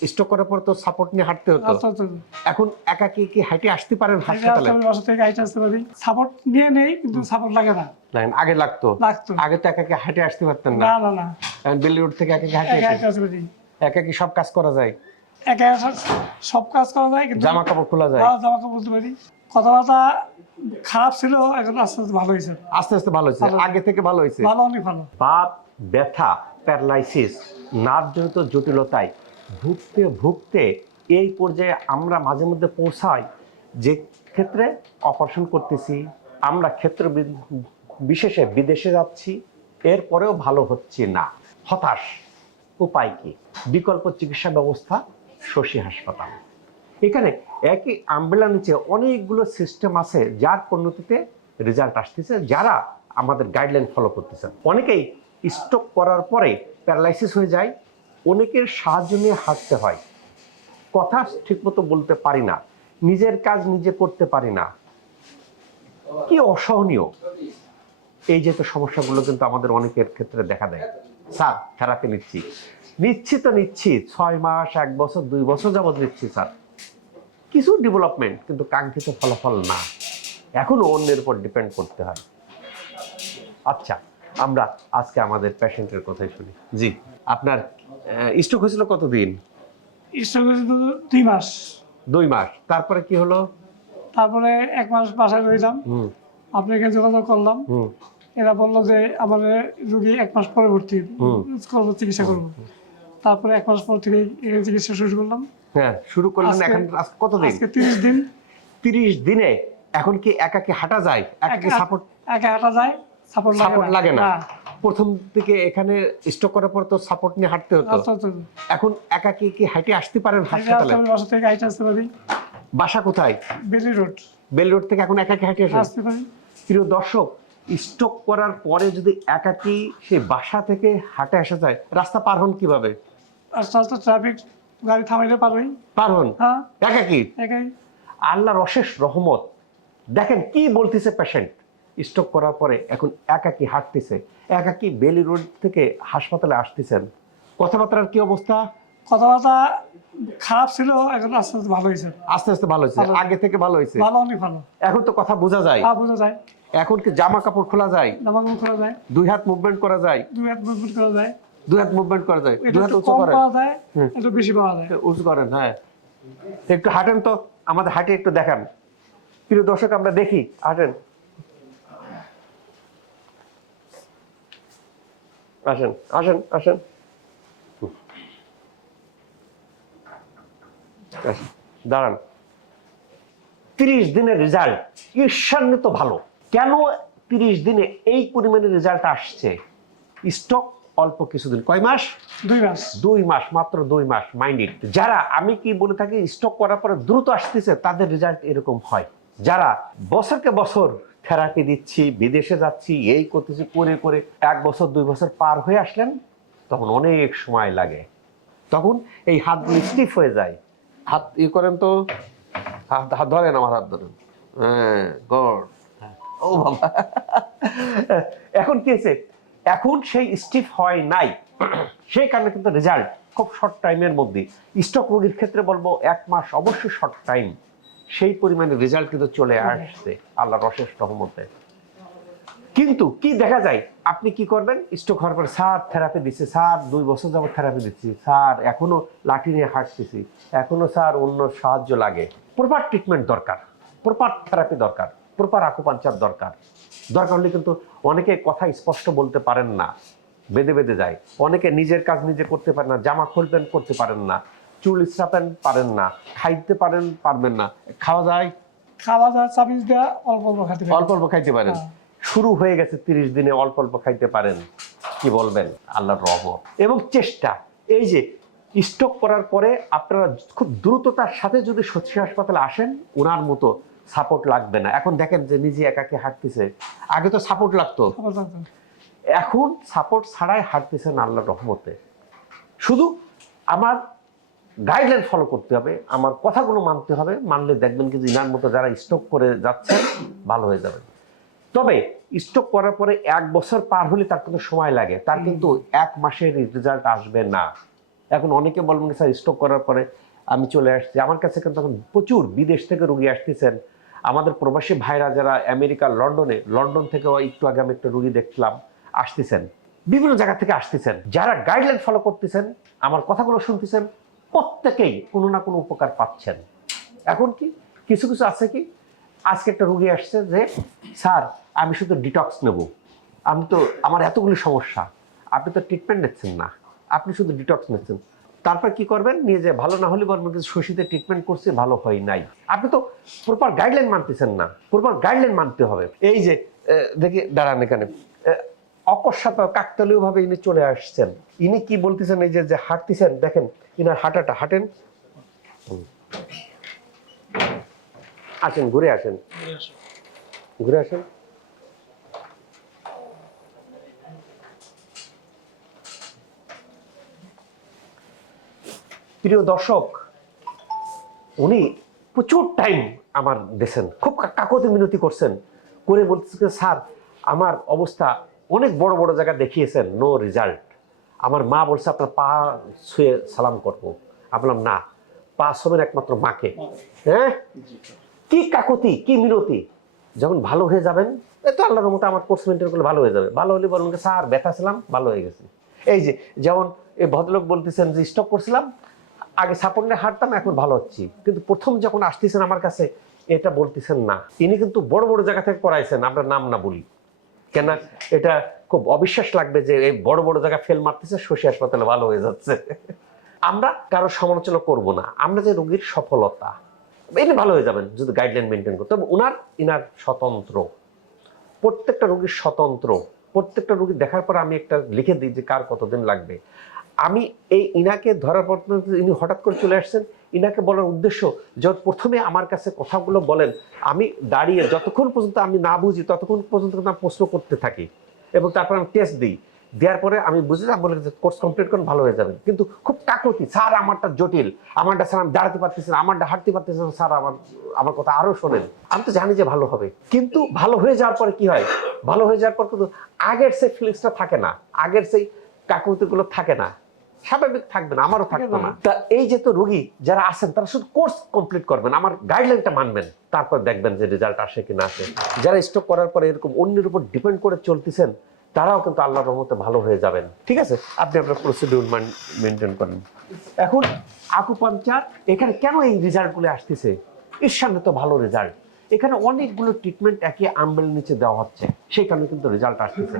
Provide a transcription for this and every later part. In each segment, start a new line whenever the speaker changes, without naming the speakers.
Stroke করার পর তো সাপোর্ট নিয়ে হাঁটতে হতো।
আচ্ছা আচ্ছা
এখন একাকি কি হাঁটে আসতে পারেন হাসপাতালে?
বাসা থেকে হাইটে আসতে পারি। সাপোর্ট নিয়ে নেই কিন্তু সাপোর্ট লাগে না।
লাইন আগে লাগতো।
লাগতো।
আগে তো একাকি হাঁটে আসতে পারতেন না।
না না
এখন বেলি রোড থেকে হাঁটে
একা হাইটে আসতে পারি।
একাকি সব কাজ করা যায়।
একা সব কাজ করা যায় কিন্তু
জামা কাপড় খোলা যায়।
হ্যাঁ, জামা কাপড় বলতে পারি কথাবার্তা খারাপ ছিল এখন আস্তে আস্তে ভালো হয়েছে।
আস্তে আস্তে ভালো হয়েছে। আগে থেকে ভালো হয়েছে।
ভালো অনেক ভালো।
বাত ব্যথা প্যারালাইসিস নার্ভজনিত জটিলতায় ভুগতে ভুগতে এই পর্যায়ে আমরা মাঝে মধ্যে পৌঁছাই যে ক্ষেত্রে অপারেশন করতেছি, আমরা ক্ষেত্র বিশেষে বিদেশে যাচ্ছি, এরপরেও ভালো হচ্ছে না। হতাশ। উপায় কি? বিকল্প চিকিৎসা ব্যবস্থা, শশী হাসপাতাল। এখানে একই আমবেলা নিচে অনেকগুলো সিস্টেম আছে, যার পরিণতিতে রেজাল্ট আসতেছে, যারা আমাদের গাইডলাইন ফলো করতেছেন অনেকেই স্ট্রোক করার পরে প্যারালাইসিস হয়ে যায় অনেকের সাহায্য নিয়ে হাঁটতে হয়। কথা ঠিকমতো বলতে পারি না। নিজের কাজ নিজে করতে পারি না। কি অসহনীয়। এই যে তো সমস্যাগুলো কিন্তু আমাদের অনেকের ক্ষেত্রে দেখা দেয়। স্যার থেরাপি নিচ্ছি। নিচ্ছি তো নিচ্ছি। ছয় মাস, এক বছর, দুই বছর যাবৎ নিচ্ছি, স্যার। কিছু ডেভেলপমেন্ট কিন্তু কাঙ্ক্ষিত ফলাফল না। এখনও অন্যের উপর ডিপেন্ড করতে হয়। আচ্ছা আমরা আজকে আমাদের পেশেন্টের কথাই শুনি। জি, আপনার স্ট্রোক হয়েছিল কতদিন?
স্ট্রোক হয়েছে তো দুই মাস।
দুই মাস। তারপরে কি হলো?
তারপরে এক মাস বাসায় রইলাম। আপনাকে যোগাযোগ করলাম। এরা বলল যে আমার রুগী এক মাস পরে ভর্তি করব চিকিৎসা করব। তারপরে এক মাস পর থেকে এখানে চিকিৎসা শুরু করলাম।
হ্যাঁ শুরু করলেন এখন কতদিন?
আজকে তিরিশ দিন।
তিরিশ দিনে এখন কি একাকি হাঁটা যায়?
একা-
সাপোর্ট
একা হাঁটা যায়? সাপোর্ট
লাগে না। প্রথম দিকে এখানে স্টক করার পর তো সাপোর্ট নিয়ে হাঁটতে হতো।
আচ্ছা আচ্ছা।
এখন একাকি কি হাঁটে আসতে পারেন
হাইটে
হাসপাতালে?
পারি, বাসা থেকে হাইটে আসতে পারি।
বাসা কোথায়?
বেলি রোড।
বেল রোড থেকে এখন একাকি হাঁটে আসেন?
আসতে পারি।
প্রিয় দর্শক স্টক করার পরে যদি একাকি সেই বাসা থেকে হাঁটে আসা যায় রাস্তা পার হন কীভাবে?
আস্তে ট্রাফিক গাড়ি থামাইলে পারবেই
পার হন?
হ্যাঁ।
একাকি
একাই।
আল্লাহর অশেষ রহমত। দেখেন কি বলতেছে পেশেন্ট স্টক করার পরে এখন একাকি হাঁটতেছে একাকি বেলি রোড থেকে হাসপাতালে আসতেছেন। কথাবার্তার কি অবস্থা?
কথাবার্তা খারাপ ছিল এখন আস্তে আস্তে ভালো হয়েছে।
আস্তে আস্তে ভালো হয়েছে আগে থেকে ভালো হয়েছে।
ভালো অনেক ভালো।
এখন তো কথা বোঝা যায়।
হ্যাঁ বোঝা যায়।
এখন কি জামা কাপড় খোলা যায়?
জামা কাপড় করা যায়।
দুই হাত মুভমেন্ট করা যায়?
দুই হাত মুভমেন্ট করা যায়।
দুই হাত মুভমেন্ট করা যায়। দুই হাত উঁচু
পাওয়া যায়। একটু বেশি পাওয়া যায়।
উঁচু করেন হ্যাঁ। একটু হাঁটেন তো আমাদের হাঁটে একটু দেখান। প্রিয় দর্শক আমরা দেখি হাঁটেন। আসেন আসেন আসেন। দাঁড়ান। তিরিশ দিনের রেজাল্ট ঈর্ষান্বিত ভালো। কেন তিরিশ দিনে এই পরিমাণে রেজাল্ট আসছে? স্টক অল্প কিছুদিন। কয় মাস?
দুই মাস।
দুই মাস মাত্র দুই মাস মাইন্ডেড যারা আমি কি বলে থাকি স্টক করার পরে দ্রুত আসতেছে তাদের রেজাল্ট এরকম হয়। যারা বছরকে বছর থেরাপি দিচ্ছি, বিদেশে যাচ্ছি, এই করতেছি, করে করে এক বছর, দুই বছর পার হয়ে আসলেন, তখন অনেক সময় লাগে। তখন এই হাতগুলি স্টিফ হয়ে যায়। হাত ই করেন তো? হাত হাত ধরেন আমার হাত ধরেন। হ্যাঁ গড। ও বাবা। এখন কি হয়েছে? এখন সেই স্টিফ হয় নাই। সেই কারণে কিন্তু রেজাল্ট খুব শর্ট টাইমের মধ্যে। স্টক রোগীর ক্ষেত্রে বলব এক মাস অবশ্যই শর্ট টাইম সেই পরিমাণে রেজাল্ট কিন্তু চলে আসছে আল্লাহ রশেষ রহমতে। কিন্তু কি দেখা যায়? আপনি কি করবেন? স্ট্রোক হওয়ার পরে স্যার থেরাপি দিচ্ছে। স্যার দুই বছর যাবত থেরাপি দিচ্ছি। স্যার এখনও লাঠি নিয়ে হাঁটতেছি। এখনও স্যার অন্য সাহায্য লাগে। প্রপার ট্রিটমেন্ট দরকার। প্রপার থেরাপি দরকার। প্রপার আকুপাঞ্চার দরকার। দরকার হলে কিন্তু অনেকে কথা স্পষ্ট বলতে পারেন না। বেঁধে বেঁধে যায়। অনেকে নিজের কাজ নিজে করতে পারেন না। জামা খুলবেন করতে পারেন না। চুল ইসরাপেন পারেন না খাইতে পারেন পারবেন না। খাওয়া যায়?
খাওয়া যায় চাপিস দেওয়া অল্প অল্প পারি।
অল্প অল্প খাইতে পারেন।
হ্যাঁ।
শুরু হয়ে গেছে তিরিশ দিনে অল্প অল্প খাইতে পারেন। কি বলবেন? আল্লাহর রহমত এবং চেষ্টা এই যে স্টক করার পরে আপনারা খুব দ্রুততার সাথে যদি সত্যি হাসপাতালে আসেন ওনার মতো সাপোর্ট লাগবে না। এখন দেখেন যে নিজে একাকে হাঁটতেছে। আগে তো সাপোর্ট লাগতো। এখন সাপোর্ট ছাড়াই হাঁটতেছেন আল্লাহর রহমতে। শুধু আমার গাইডলাইন ফলো করতে হবে, আমার কথাগুলো মানতে হবে, মানলে দেখবেন কি যে ইনার মতো যারা স্টক করে যাচ্ছেন ভালো হয়ে যাবে। তবে স্টক করার পরে এক বছর পার হলে তার কিন্তু সময় লাগে, তার কিন্তু এক মাসের রেজাল্ট আসবে না। এখন অনেকে বলবেন স্যার স্টক করার পরে আমি চলে আসছি। আমার কাছে কিন্তু এখন প্রচুর বিদেশ থেকে রুগী আসতেছেন। আমাদের প্রবাসী ভাইরা যারা আমেরিকা, লন্ডনে, লন্ডন থেকেও একটু আগে আমি একটা রুগী দেখলাম, আসতেছেন। বিভিন্ন জায়গা থেকে আসতেছেন। যারা গাইডলাইন ফলো করতেছেন, আমার কথাগুলো শুনতেছেন প্রত্যেকেই কোনো না কোনো উপকার পাচ্ছেন। এখন কি? কিছু কিছু আছে কি? আজকে একটা রুগী আসছে যে, স্যার, আমি শুধু ডিটক্স নেব। আমি তো, আমার এতগুলি সমস্যা। আপনি তো ট্রিটমেন্ট নিচ্ছেন না। আপনি শুধু ডিটক্স নিচ্ছেন। তারপর কি করবেন? নিয়ে যে ভালো না হলে বলবেন কিন্তু শশীতে ট্রিটমেন্ট করছে, ভালো হয় নাই। আপনি তো প্রপার গাইডলাইন মানতেছেন না। প্রপার গাইডলাইন মানতে হবে। এই যে দেখি, দাঁড়ান এখানে। অকস্মাত কাকতালীয় ভাবে ইনি চলে আসছেন। ইনি কি বলতেছেন এই যে যে হাঁটতেছেন দেখেন ইনার হাঁটাটা হাঁটেন। আসেন ঘুরে আসেন। ঘুরে আসেন। প্রিয় দর্শক উনি প্রচুর টাইম আমার দিয়েছেন খুব কাকতি মিনতি করছেন। করে বলতেছে স্যার আমার অবস্থা অনেক বড় বড় জায়গা দেখিয়েছেন নো রেজাল্ট আমার মা বলছে, আপনার পা ছুঁয়ে সালাম করব। আপনার না, পা সবের একমাত্র মাকে। হ্যাঁ? কি কাকতি, কি মিনতি। যখন ভালো হয়ে যাবেন, এ তো আল্লাহর মতো আমার কোর্স মেনটেন করলে ভালো হয়ে যাবে। ভালো হলে বলুন স্যার, ব্যথা ছিলাম, ভালো হয়ে গেছে। এই যে, যেমন এই ভদ্রলোক বলতেছেন যে স্টপ করছিলাম, আগে সাপোর্টে হাঁটতাম, এখন ভালো হচ্ছি। কিন্তু প্রথম যখন আসতেছেন আমার কাছে, এটা বলতেছেন না। ইনি কিন্তু বড় বড় জায়গা থেকে করাইছেন আমরা নাম না বলি। কেন এটা খুব অবিশ্বাস লাগবে যে এই বড় বড় জায়গা ফেল মারতেছে, শশী হাসপাতালে ভালো হয়ে যাচ্ছে। আমরা কারও সমালোচনা করব না। আমরা যে রোগীর সফলতা এটা ভালো হয়ে যাবেন, যদি গাইডলাইন মেনটেন করতে। তবে ওনার ইনার স্বতন্ত্র। প্রত্যেকটা রোগীর স্বতন্ত্র। প্রত্যেকটা রোগী দেখার পর আমি একটা লিখে দিই যে কার কতদিন লাগবে। আমি এই ইনাকে ধরার পর ইনি হঠাৎ করে চলে আসছেন ইনাকে বলার উদ্দেশ্য যখন প্রথমে আমার কাছে কথাগুলো বলেন, আমি দাঁড়িয়ে যতক্ষণ পর্যন্ত আমি না বুঝি, ততক্ষণ পর্যন্ত আমি প্রশ্ন করতে থাকি এবং তারপর আমি টেস্ট দিই। দেওয়ার পরে আমি বুঝে যাই বলে যে কোর্স কমপ্লিট করুন, ভালো হয়ে যাবে। কিন্তু খুব কাকতি স্যার আমারটা জটিল, আমারটা স্যার আমি দাঁড়াতে পারতেছি না, আমারটা হাঁটতে পারতেছি না, স্যার আমার আমার কথা আরও শোনেন। আমি তো জানি যে ভালো হবে। কিন্তু ভালো হয়ে যাওয়ার পরে কি হয়? ভালো হয়ে যাওয়ার পর কিন্তু আগের সেই ফিলিংসটা থাকে না, আগের সেই কাকুতিগুলো থাকে না। স্বাভাবিক থাকবে না, আমারও থাকবে না। তা এই যে তো রুগী যারা আছেন, তারা শুধু কোর্স কমপ্লিট করবেন, আমার গাইডলাইনটা মানবেন। তারপর দেখবেন যে রেজাল্ট আসে কি না আসে। যারা স্টক করার পরে এরকম অন্যের উপর ডিপেন্ড করে চলতেছেন, তারাও কিন্তু আল্লাহর রহমতে ভালো হয়ে যাবেন। ঠিক আছে? আপনি আপনার প্রসিডিউর মেনটেন করেন। এখন আকু আকুপাঞ্চার এখানে কেন এই রেজাল্টগুলো আসতেছে? সামনে তো ভালো রেজাল্ট এখানে অনেকগুলো ট্রিটমেন্ট একই আম্বেল নিচে দেওয়া হচ্ছে। সেই কারণে কিন্তু রেজাল্ট আসতেছে।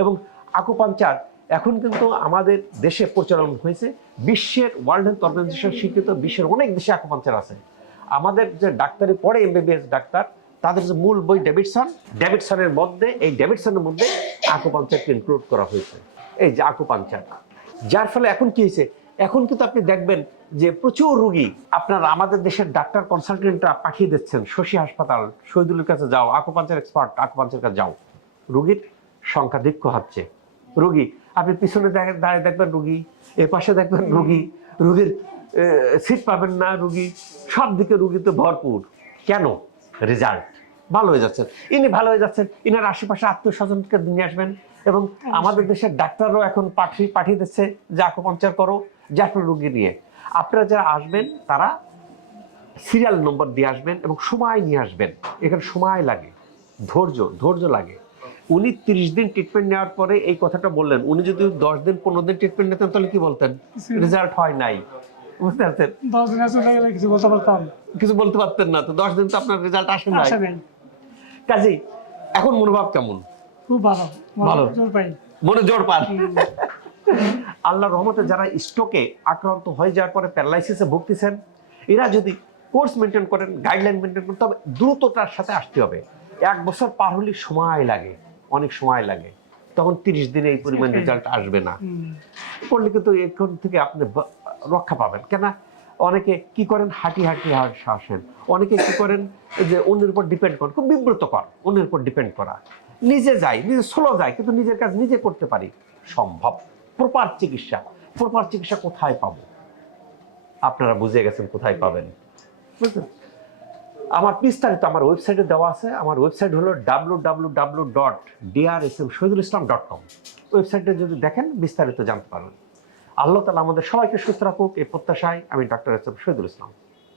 এবং আকু আকুপাঞ্চার এখন কিন্তু আমাদের দেশে প্রচলন হয়েছে। বিশ্বের ওয়ার্ল্ড হেলথ অর্গানাইজেশন স্বীকৃত বিশ্বের অনেক দেশে আকুপাঞ্চার আছে। আমাদের যে ডাক্তারি পড়ে এমবিবিএস ডাক্তার, তাদের যে মূল বই ডেভিডসন ডেভিডসনের মধ্যে, এই ডেভিডসনের মধ্যে আকুপাঞ্চারকে ইনক্লুড করা হয়েছে। এই যে আকুপাঞ্চার যার ফলে এখন কি হয়েছে? এখন কিন্তু আপনি দেখবেন যে প্রচুর রুগী আপনার আমাদের দেশের ডাক্তার কনসালটেন্টরা পাঠিয়ে দিচ্ছেন। শশী হাসপাতাল, শহীদুলের কাছে যাও আকুপাঞ্চার এক্সপার্ট আকুপাঞ্চার কাছে যাও। রুগীর সংখ্যা দীর্ঘ হচ্ছে। রুগী। আপনি পিছনে দাঁড়িয়ে দেখবেন রুগী এ পাশে দেখবেন রুগী রুগীর সিট পাবেন না রুগী সব দিকে রুগীতে ভরপুর। কেন? রেজাল্ট। ভালো হয়ে যাচ্ছেন ইনি ভালো হয়ে যাচ্ছেন ইনার আশেপাশে আত্মীয় স্বজনকে নিয়ে আসবেন এবং আমাদের দেশের ডাক্তাররাও এখন পাঠিয়ে পাঠিয়ে দিচ্ছে যে আকুপাঞ্চার করো যে আপনার রুগী নিয়ে। আপনারা যারা আসবেন তারা সিরিয়াল নম্বর দিয়ে আসবেন এবং সময় নিয়ে আসবেন। এখানে সময় লাগে ধৈর্য ধৈর্য লাগে। উনি তিরিশ দিন ট্রিটমেন্ট নেওয়ার পরে এই কথাটা বললেন। উনি যদি দশ দিন পনেরো দিন ট্রিটমেন্ট নিতেন তাহলে কি বলতেন? রেজাল্ট হয় নাই। বুঝতে পারছেন?
দশ দিন গেলে কিছু বলতে পারতাম।
কিছু বলতে পারতেন না তো দশ দিন তো আপনার রেজাল্ট আসে কাজেই এখন মনোভাব কেমন?
খুব ভালো।
ভালো।
জোর পাই।
মনে জোর পান? আল্লাহ রহমতে যারা স্ট্রোকে আক্রান্ত হয়ে যাওয়ার পরে প্যারালাইসিসে ভুগতেছেন এরা যদি কোর্স মেনটেন করেন গাইডলাইন মেনটেন করেন তবে দ্রুততার সাথে আসতে হবে। এক বছর পার হলে সময় লাগে। অনেক সময় লাগে। তখন তিরিশ দিনে এই পরিমাণ রেজাল্ট আসবে না। করলে কিন্তু এখন থেকে আপনি রক্ষা পাবেন। কেন অনেকে কি করেন? হাঁটি হাঁটি আসেন অনেকে কি করেন? যে অন্যের উপর ডিপেন্ড করেন। খুব বিব্রতকর অন্যের উপর ডিপেন্ড করা। নিজে যাই নিজে স্লো যায় কিন্তু নিজের কাজ নিজে করতে পারি। সম্ভব। প্রপার চিকিৎসা। প্রপার চিকিৎসা কোথায় পাবো? আপনারা বুঝে গেছেন কোথায় পাবেন। বুঝলেন? আমার বিস্তারিত আমার ওয়েবসাইটে দেওয়া আছে। আমার ওয়েবসাইট হলো W W W dot DRSM Shahidul Islam dot com ওয়েবসাইটে যদি দেখেন, বিস্তারিত জানতে পারবেন। আল্লাহ তালা আমাদের সবাইকে সুস্থ রাখুক, এই প্রত্যাশায় আমি doctor S M Shahidul Islam.